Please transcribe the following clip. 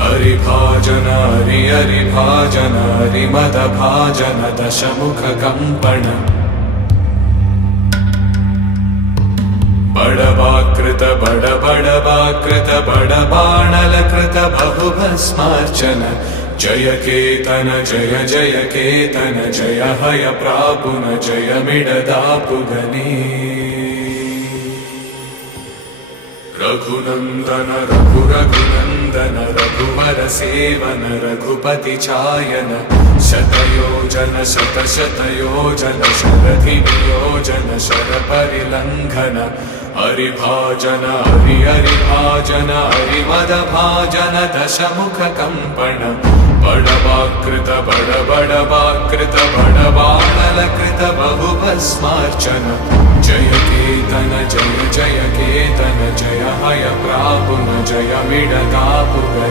हरिभाजन हरि हरिभाजन हरिमदभाजन दशमुखकम्पण बडवाकृत बडबडवाकृत बडबाणलकृत बहुभस्मार्चन जय केतन जय जय केतन जय हय प्रापुन जय मिडदापुगने रघुनंदन रघु रघुनंदन रघुवर सेवन रघुपति चायन शतयोजन शत शतयोजन शरधि नियोजन शर परिलंघन हरिभाजन हरि हरिभाजन हरिमदभाजन दशमुख कंपन बडवाकृत बडबडवाकृत बडबाणलकृत बहुभस्मार्चन जय केतन जय जय केतन जय हय प्रापुन जय मिडदापुगने।